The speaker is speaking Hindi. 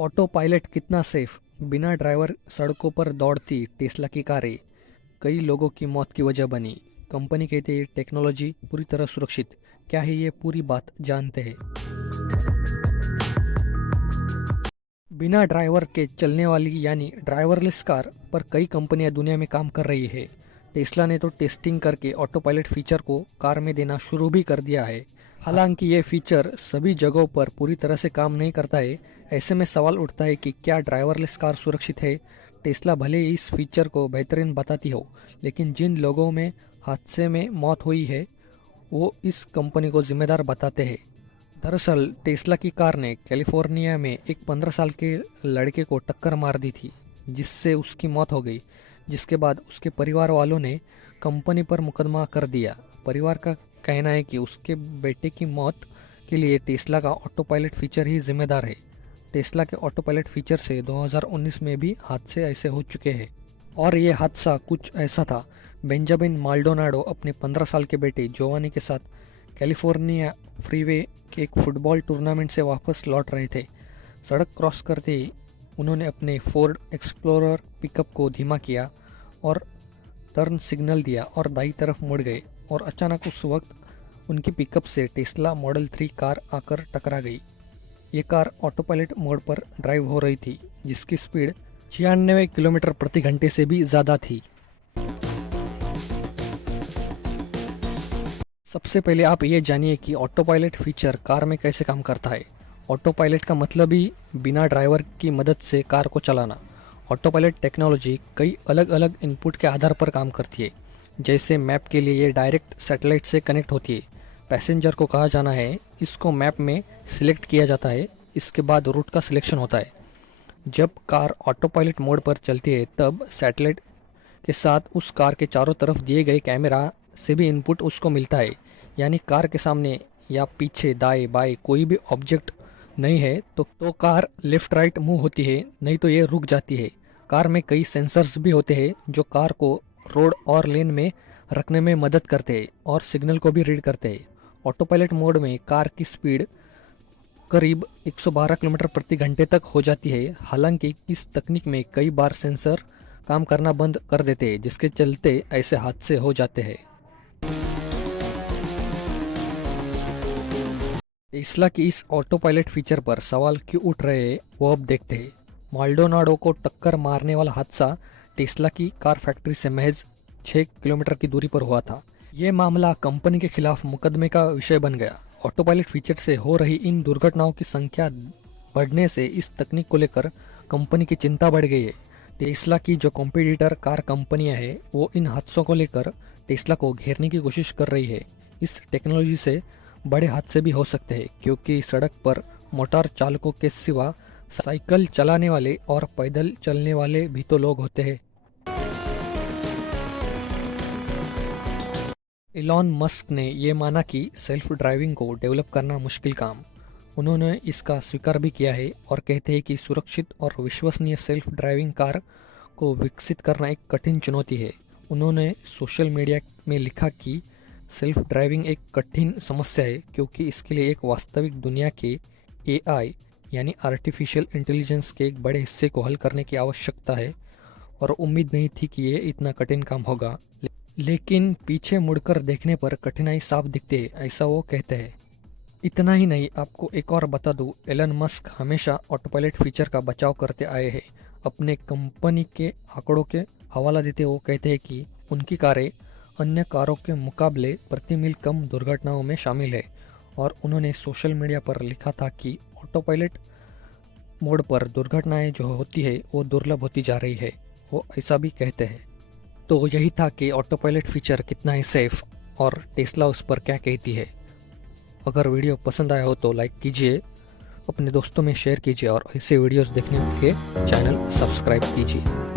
ऑटो पायलट कितना सेफ? बिना ड्राइवर सड़कों पर दौड़ती टेस्ला की कारें कई लोगों की मौत की वजह बनी। कंपनी कहती है टेक्नोलॉजी पूरी तरह सुरक्षित। क्या है ये पूरी बात जानते हैं। बिना ड्राइवर के चलने वाली यानी ड्राइवरलेस कार पर कई कंपनियां दुनिया में काम कर रही है। टेस्ला ने तो टेस्टिंग करके ऑटो पायलट फीचर को कार में देना शुरू भी कर दिया है। हालांकि ये फीचर सभी जगहों पर पूरी तरह से काम नहीं करता है। ऐसे में सवाल उठता है कि क्या ड्राइवरलेस कार सुरक्षित है। टेस्ला भले ही इस फीचर को बेहतरीन बताती हो, लेकिन जिन लोगों में हादसे में मौत हुई है वो इस कंपनी को जिम्मेदार बताते हैं। दरअसल टेस्ला की कार ने कैलिफोर्निया में एक 15 साल के लड़के को टक्कर मार दी थी, जिससे उसकी मौत हो गई। जिसके बाद उसके परिवार वालों ने कंपनी पर मुकदमा कर दिया। परिवार का कहना है कि उसके बेटे की मौत के लिए टेस्ला का ऑटो पायलट फीचर ही जिम्मेदार है। टेस्ला के ऑटो पायलट फीचर से 2019 में भी हादसे ऐसे हो चुके हैं। और ये हादसा कुछ ऐसा था। बेंजामिन माल्डोनाडो अपने 15 साल के बेटे जोवानी के साथ कैलिफोर्निया फ्रीवे के एक फुटबॉल टूर्नामेंट से वापस लौट रहे थे। सड़क क्रॉस करते ही उन्होंने अपने फोर्ड एक्सप्लोरर पिकअप को धीमा किया और टर्न सिग्नल दिया और दाईं तरफ मुड़ गए, और अचानक उस वक्त उनकी पिकअप से टेस्ला मॉडल 3 कार आकर टकरा गई। ये कार ऑटो पायलट मोड पर ड्राइव हो रही थी, जिसकी स्पीड 96 किलोमीटर प्रति घंटे से भी ज़्यादा थी। सबसे पहले आप ये जानिए कि ऑटो पायलट फीचर कार में कैसे काम करता है। ऑटो पायलट का मतलब ही बिना ड्राइवर की मदद से कार को चलाना। ऑटो पायलट टेक्नोलॉजी कई अलग अलग इनपुट के आधार पर काम करती है। जैसे मैप के लिए ये डायरेक्ट सैटेलाइट से कनेक्ट होती है। पैसेंजर को कहा जाना है, इसको मैप में सिलेक्ट किया जाता है। इसके बाद रूट का सिलेक्शन होता है। जब कार ऑटो पायलट मोड पर चलती है तब सैटेलाइट के साथ उस कार के चारों तरफ दिए गए कैमरा से भी इनपुट उसको मिलता है। यानी कार के सामने या पीछे दाएं बाएं कोई भी ऑब्जेक्ट नहीं है तो कार लेफ्ट राइट मूव होती है, नहीं तो ये रुक जाती है। कार में कई सेंसर्स भी होते हैं जो कार को रोड और लेन में रखने में मदद करते हैं और सिग्नल को भी रीड करते हैं। ऑटो पायलट मोड में कार की स्पीड करीब 112 किलोमीटर प्रति घंटे तक हो जाती है। हालांकि इस तकनीक में कई बार सेंसर काम करना बंद कर देते हैं, जिसके चलते ऐसे हादसे हो जाते हैं। टेस्ला की इस ऑटो पायलट फीचर पर सवाल क्यों उठ रहे हैं वो अब देखते हैं। माल्डोनाडो को टक्कर मारने वाला हादसा टेस्ला की कार फैक्ट्री से महज 6 किलोमीटर की दूरी पर हुआ था। ये मामला कंपनी के खिलाफ मुकदमे का विषय बन गया। ऑटो पायलट फीचर से हो रही इन दुर्घटनाओं की संख्या बढ़ने से इस तकनीक को लेकर कंपनी की चिंता बढ़ गई है। टेस्ला की जो कॉम्पिटिटर कार कंपनियां हैं वो इन हादसों को लेकर टेस्ला को घेरने की कोशिश कर रही है। इस टेक्नोलॉजी से बड़े हादसे भी हो सकते हैं, क्योंकि सड़क पर मोटर चालकों के सिवा साइकिल चलाने वाले और पैदल चलने वाले भी तो लोग होते हैं। इलॉन मस्क ने ये माना कि सेल्फ ड्राइविंग को डेवलप करना मुश्किल काम। उन्होंने इसका स्वीकार भी किया है और कहते हैं कि सुरक्षित और विश्वसनीय सेल्फ ड्राइविंग कार को विकसित करना एक कठिन चुनौती है। उन्होंने सोशल मीडिया में लिखा कि सेल्फ ड्राइविंग एक कठिन समस्या है, क्योंकि इसके लिए एक वास्तविक दुनिया के एआई यानी आर्टिफिशियल इंटेलिजेंस के एक बड़े हिस्से को हल करने की आवश्यकता है, और उम्मीद नहीं थी कि ये इतना कठिन काम होगा। लेकिन पीछे मुड़कर देखने पर कठिनाई साफ दिखती है, ऐसा वो कहते हैं। इतना ही नहीं, आपको एक और बता दूं, एलन मस्क हमेशा ऑटो पायलट फीचर का बचाव करते आए हैं। अपने कंपनी के आंकड़ों के हवाला देते वो कहते हैं कि उनकी कारें अन्य कारों के मुकाबले प्रति मील कम दुर्घटनाओं में शामिल है। और उन्होंने सोशल मीडिया पर लिखा था कि ऑटो पायलट मोड पर दुर्घटनाएं जो होती है वो दुर्लभ होती जा रही है। वो ऐसा भी कहते हैं। तो यही था कि ऑटो पायलट फीचर कितना है सेफ और टेस्ला उस पर क्या कहती है। अगर वीडियो पसंद आया हो तो लाइक कीजिए, अपने दोस्तों में शेयर कीजिए और ऐसे वीडियोस देखने के चैनल सब्सक्राइब कीजिए।